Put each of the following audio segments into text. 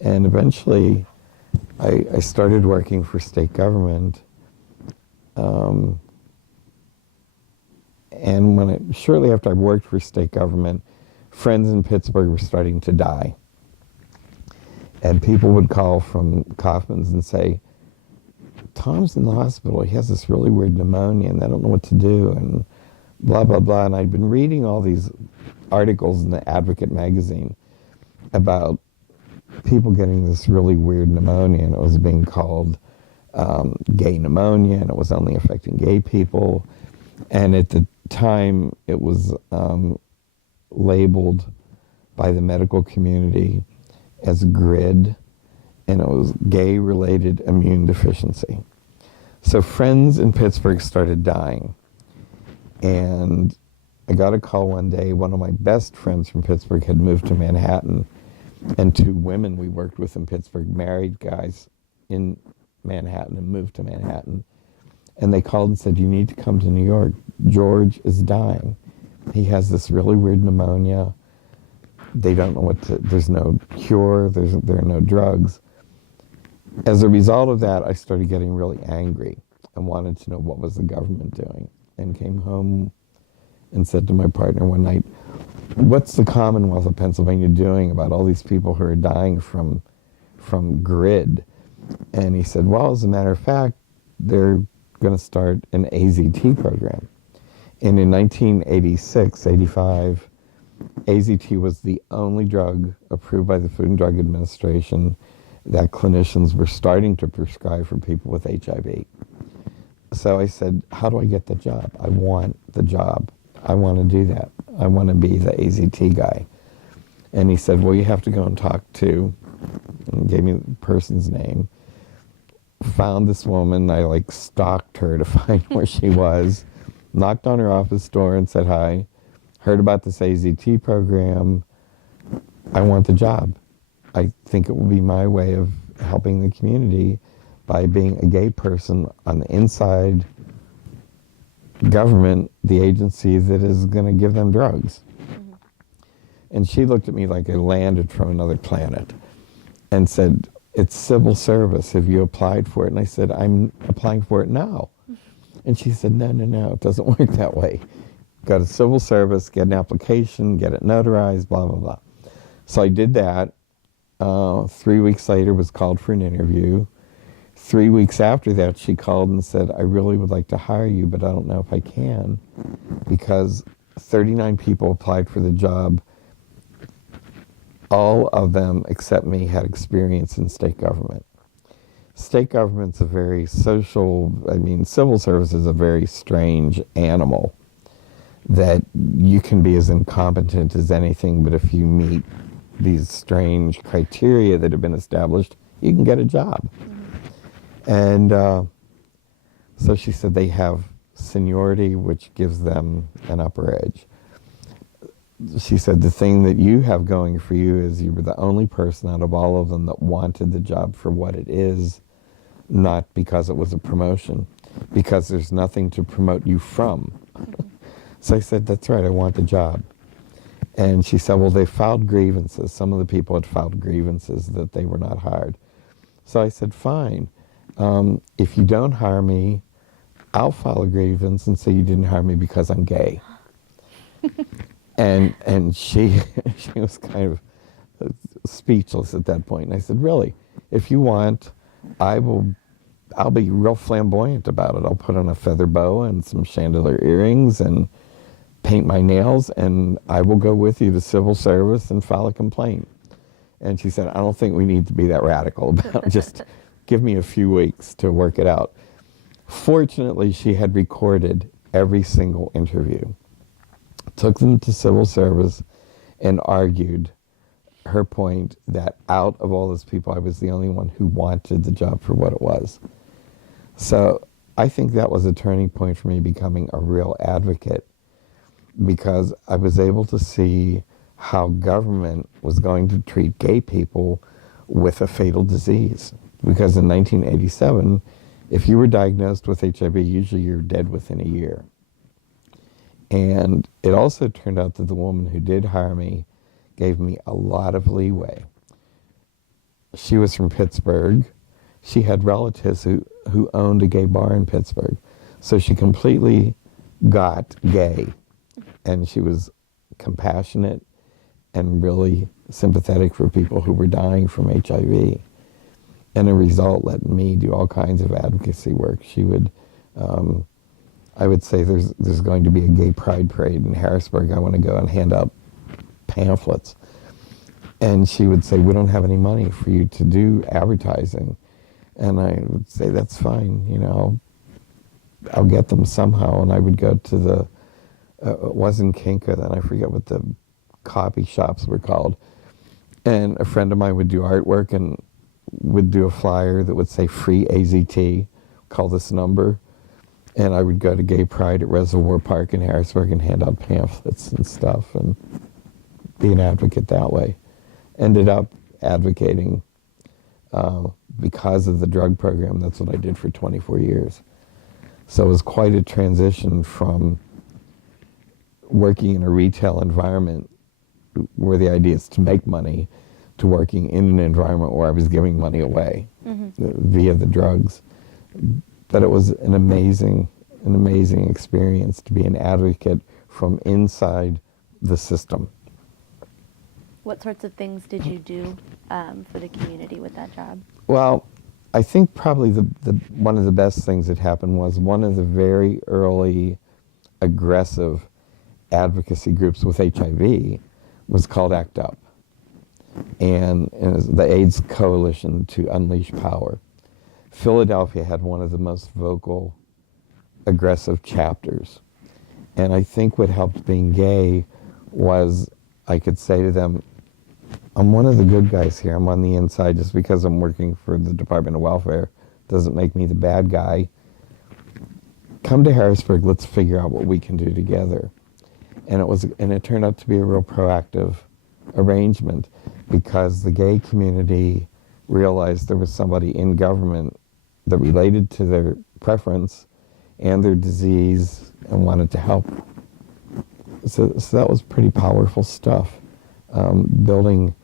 And eventually, I started working for state government. Um, and shortly after I worked for state government, friends in Pittsburgh were starting to die. And people would call from Kaufman's and say, Tom's in the hospital. He has this really weird pneumonia and they don't know what to do and blah, blah, blah. And I'd been reading all these articles in the Advocate magazine about people getting this really weird pneumonia, and it was being called gay pneumonia, and it was only affecting gay people. And at the time, it was labeled by the medical community as GRID, and it was gay-related immune deficiency. So friends in Pittsburgh started dying, and I got a call one day. One of my best friends from Pittsburgh had moved to Manhattan, and two women we worked with in Pittsburgh, married guys in Manhattan, and moved to Manhattan. And they called and said, you need to come to New York. George is dying. He has this really weird pneumonia. They don't know what to, there's no cure, there are no drugs. As a result of that, I started getting really angry and wanted to know what was the government doing, and came home and said to my partner one night, what's the Commonwealth of Pennsylvania doing about all these people who are dying from GRID? And he said, well, as a matter of fact, they're going to start an AZT program. And in 1986, 85, AZT was the only drug approved by the Food and Drug Administration that clinicians were starting to prescribe for people with HIV. So I said, how do I get the job? I want the job. I want to do that. I want to be the AZT guy. And he said, well, you have to go and talk to, and gave me the person's name. Found this woman. I stalked her to find where she was. Knocked on her office door and said hi. Heard about this AZT program. I want the job. I think it will be my way of helping the community by being a gay person on the inside government, the agency that is going to give them drugs. Mm-hmm. And she looked at me like I landed from another planet and said, it's civil service. Have you applied for it? And I said, I'm applying for it now. And she said, no, it doesn't work that way. Go to civil service, get an application, get it notarized, blah, blah, blah. So I did that. 3 weeks later, was called for an interview. 3 weeks after that, she called and said, I really would like to hire you, but I don't know if I can, because 39 people applied for the job. All of them, except me, had experience in state government. State government's a very civil service is a very strange animal, that you can be as incompetent as anything, but if you meet these strange criteria that have been established, you can get a job. Mm-hmm. And so she said they have seniority, which gives them an upper edge. She said the thing that you have going for you is you were the only person out of all of them that wanted the job for what it is, not because it was a promotion, because there's nothing to promote you from. So I said, that's right, I want the job. And she said, well, they filed grievances. Some of the people had filed grievances that they were not hired. So I said, fine. If you don't hire me, I'll file a grievance and say you didn't hire me because I'm gay. And she was kind of speechless at that point. And I said, really, if you want, I'll be real flamboyant about it. I'll put on a feather boa and some chandelier earrings and paint my nails, and I will go with you to civil service and file a complaint. And she said, I don't think we need to be that radical about it. Just give me a few weeks to work it out. Fortunately, she had recorded every single interview, took them to civil service, and argued her point that out of all those people, I was the only one who wanted the job for what it was. So I think that was a turning point for me becoming a real advocate, because I was able to see how government was going to treat gay people with a fatal disease. Because in 1987, if you were diagnosed with HIV, usually you're dead within a year. And it also turned out that the woman who did hire me gave me a lot of leeway. she was from Pittsburgh. She had relatives who owned a gay bar in Pittsburgh. So she completely got gay. And she was compassionate and really sympathetic for people who were dying from HIV. And a result let me do all kinds of advocacy work. She would, I would say there's going to be a gay pride parade in Harrisburg. I want to go and hand out pamphlets. And she would say, we don't have any money for you to do advertising. And I would say, that's fine, you know, I'll get them somehow. And I would go to the, it wasn't Kinka then, I forget what the copy shops were called. And a friend of mine would do artwork and would do a flyer that would say free AZT, call this number. And I would go to Gay Pride at Reservoir Park in Harrisburg and hand out pamphlets and stuff and be an advocate that way. Ended up advocating because of the drug program. That's what I did for 24 years. So it was quite a transition from working in a retail environment where the idea is to make money to working in an environment where I was giving money away via the drugs. But it was an amazing experience to be an advocate from inside the system. What sorts of things did you do for the community with that job? Well, I think probably the one of the best things that happened was one of the very early aggressive advocacy groups with HIV was called ACT UP, and it was the AIDS Coalition to Unleash Power. Philadelphia had one of the most vocal, aggressive chapters. And I think what helped being gay was I could say to them, I'm one of the good guys here. I'm on the inside. Just because I'm working for the Department of Welfare doesn't make me the bad guy. Come to Harrisburg, let's figure out what we can do together. And it turned out to be a real proactive arrangement because the gay community realized there was somebody in government that related to their preference and their disease and wanted to help. So that was pretty powerful stuff. Building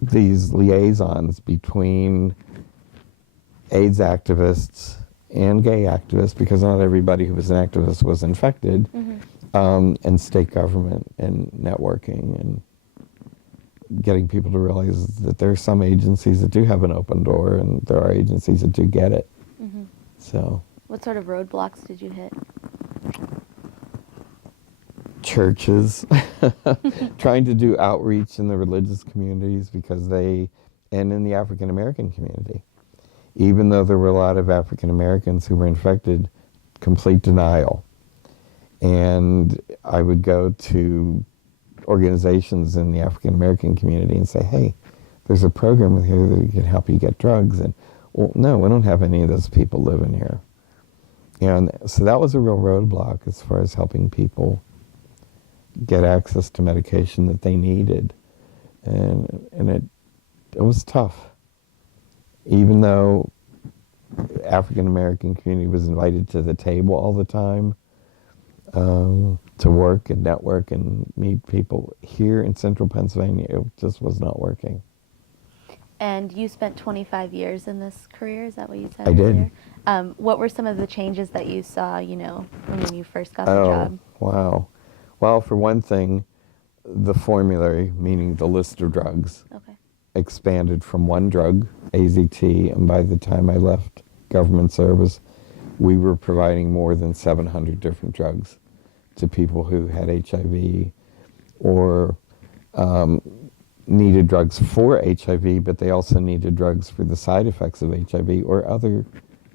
these liaisons between AIDS activists and gay activists, because not everybody who was an activist was infected, and state government and networking and getting people to realize that there are some agencies that do have an open door and there are agencies that do get it. So, what sort of roadblocks did you hit? Churches, trying to do outreach in the religious communities and in the African American community. Even though there were a lot of African Americans who were infected, complete denial. And I would go to organizations in the African American community and say, hey, there's a program here that can help you get drugs. And, well, no, we don't have any of those people living here. And so that was a real roadblock as far as helping people get access to medication that they needed. And it was tough. Even though African American community was invited to the table all the time to work and network and meet people, here in central Pennsylvania, it just was not working. And you spent 25 years in this career, is that what you said I earlier? did. What were some of the changes that you saw, when you first got the job? Wow. Well, for one thing, the formulary, meaning the list of drugs, expanded from one drug, AZT, and by the time I left government service, we were providing more than 700 different drugs to people who had HIV or needed drugs for HIV, but they also needed drugs for the side effects of HIV or other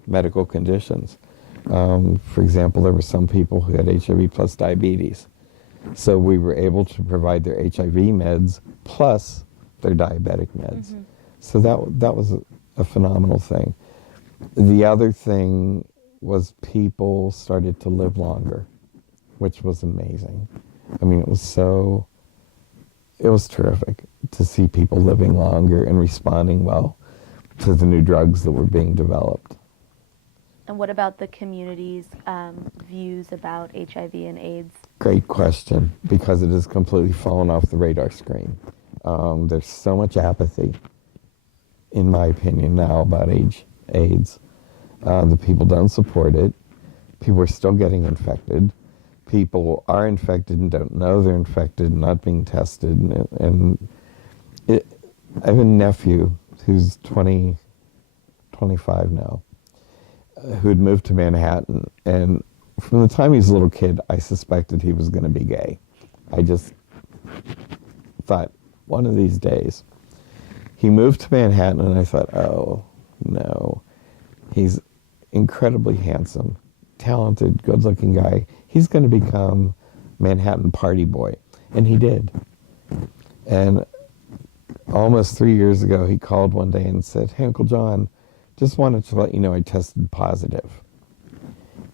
medical conditions. For example, there were some people who had HIV plus diabetes. So we were able to provide their HIV meds plus their diabetic meds. So that was a phenomenal thing. The other thing was people started to live longer, which was amazing. I mean, it was terrific to see people living longer and responding well to the new drugs that were being developed. And what about the community's views about HIV and AIDS? Great question, because it has completely fallen off the radar screen. There's so much apathy in my opinion, now about AIDS. The people don't support it. People are still getting infected. People are infected and don't know they're infected, not being tested. I have a nephew who's 25 now, who had moved to Manhattan. And from the time he was a little kid, I suspected he was going to be gay. I just thought, one of these days. He moved to Manhattan, and I thought, oh, no. He's incredibly handsome, talented, good-looking guy. He's going to become Manhattan party boy. And he did. And almost 3 years ago, he called one day and said, hey, Uncle John, just wanted to let you know I tested positive.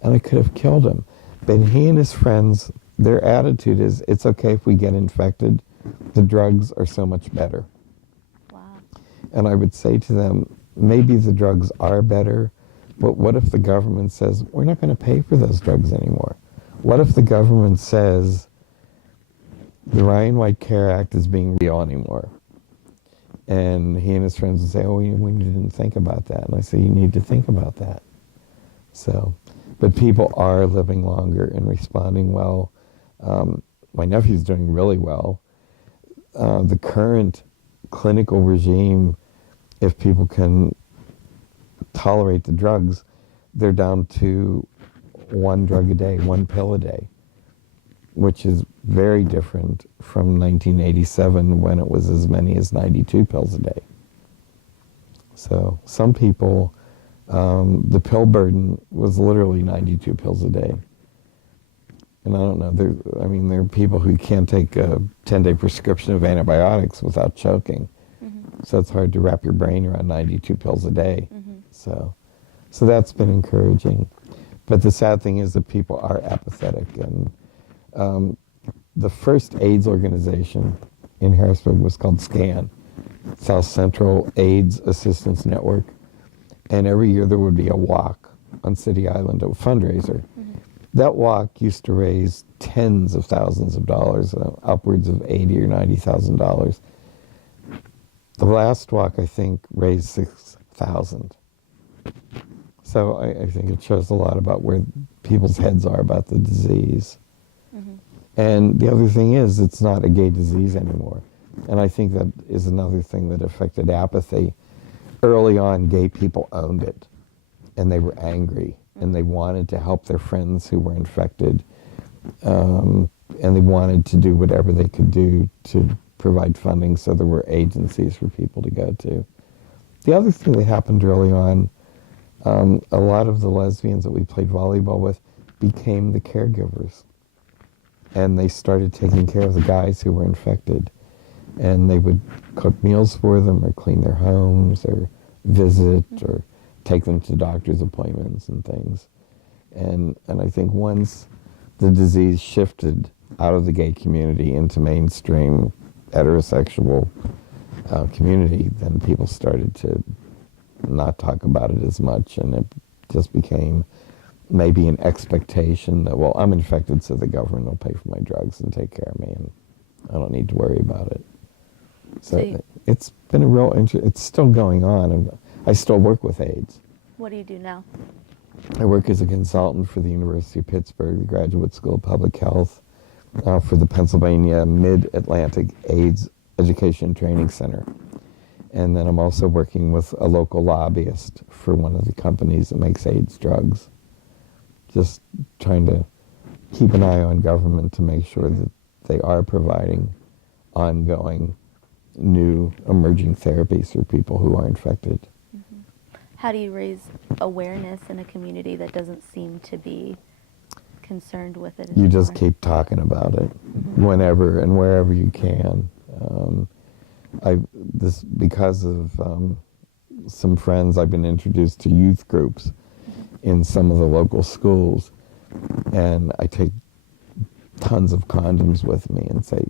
And I could have killed him. But he and his friends, their attitude is, it's okay if we get infected. The drugs are so much better. Wow. And I would say to them, maybe the drugs are better, but what if the government says, we're not going to pay for those drugs anymore? What if the government says, the Ryan White Care Act is being real anymore? And he and his friends would say, oh, we didn't think about that. And I say, you need to think about that. So, but people are living longer and responding well. My nephew's doing really well. The current clinical regime, if people can tolerate the drugs, they're down to one drug a day, one pill a day, which is very different from 1987 when it was as many as 92 pills a day. So some people, the pill burden was literally 92 pills a day. And I don't know, there are people who can't take a 10-day prescription of antibiotics without choking. Mm-hmm. So it's hard to wrap your brain around 92 pills a day. Mm-hmm. So that's been encouraging. But the sad thing is that people are apathetic. And the first AIDS organization in Harrisburg was called SCAN, South Central AIDS Assistance Network. And every year there would be a walk on City Island, a fundraiser. Mm-hmm. That walk used to raise tens of thousands of dollars, upwards of $80,000 or $90,000. The last walk, I think, raised $6,000. So I think it shows a lot about where people's heads are about the disease. Mm-hmm. And the other thing is, it's not a gay disease anymore. And I think that is another thing that affected apathy. Early on, gay people owned it, and they were angry, and they wanted to help their friends who were infected, and they wanted to do whatever they could do to provide funding, so there were agencies for people to go to. The other thing that happened early on, a lot of the lesbians that we played volleyball with became the caregivers, and they started taking care of the guys who were infected, and they would cook meals for them or clean their homes or visit or take them to doctor's appointments and things. And I think once the disease shifted out of the gay community into mainstream heterosexual community, then people started to not talk about it as much, and it just became maybe an expectation that, well, I'm infected, so the government will pay for my drugs and take care of me, and I don't need to worry about it. So it's been a real it's still going on, and I still work with AIDS. What do you do now? I work as a consultant for the University of Pittsburgh, the Graduate School of Public Health, for the Pennsylvania Mid-Atlantic AIDS Education Training Center. And then I'm also working with a local lobbyist for one of the companies that makes AIDS drugs. Just trying to keep an eye on government to make sure that they are providing ongoing new emerging therapies for people who are infected. Mm-hmm. How do you raise awareness in a community that doesn't seem to be concerned with it anymore? You just keep talking about it whenever and wherever you can. Because of some friends, I've been introduced to youth groups in some of the local schools, and I take tons of condoms with me and say,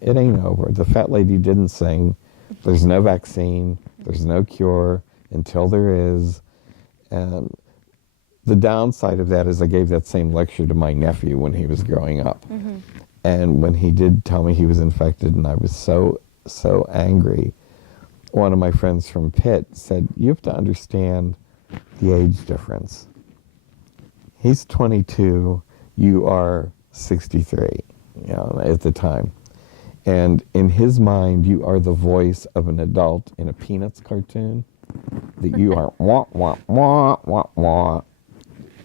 it ain't over. The fat lady didn't sing. There's no vaccine. There's no cure until there is. And the downside of that is I gave that same lecture to my nephew when he was growing up. Mm-hmm. And when he did tell me he was infected, and I was so angry, one of my friends from Pitt said, you have to understand the age difference. He's 22, you are 63, at the time. And in his mind, you are the voice of an adult in a Peanuts cartoon. That you are wah, wah, wah, wah, wah.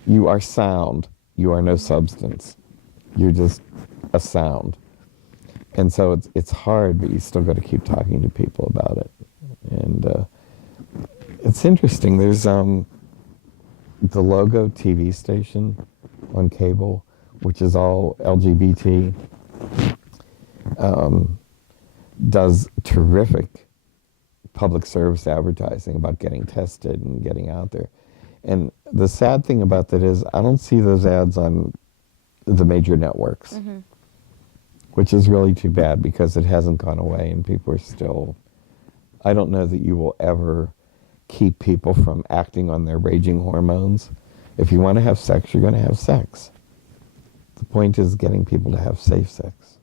You are sound. You are no substance. You're just a sound. And so it's hard, but you still got to keep talking to people about it. And it's interesting. There's the Logo TV station on cable, which is all LGBT, does terrific public service advertising about getting tested and getting out there. And the sad thing about that is I don't see those ads on the major networks, which is really too bad because it hasn't gone away and people are still, I don't know that you will ever keep people from acting on their raging hormones. If you want to have sex, you're going to have sex. The point is getting people to have safe sex.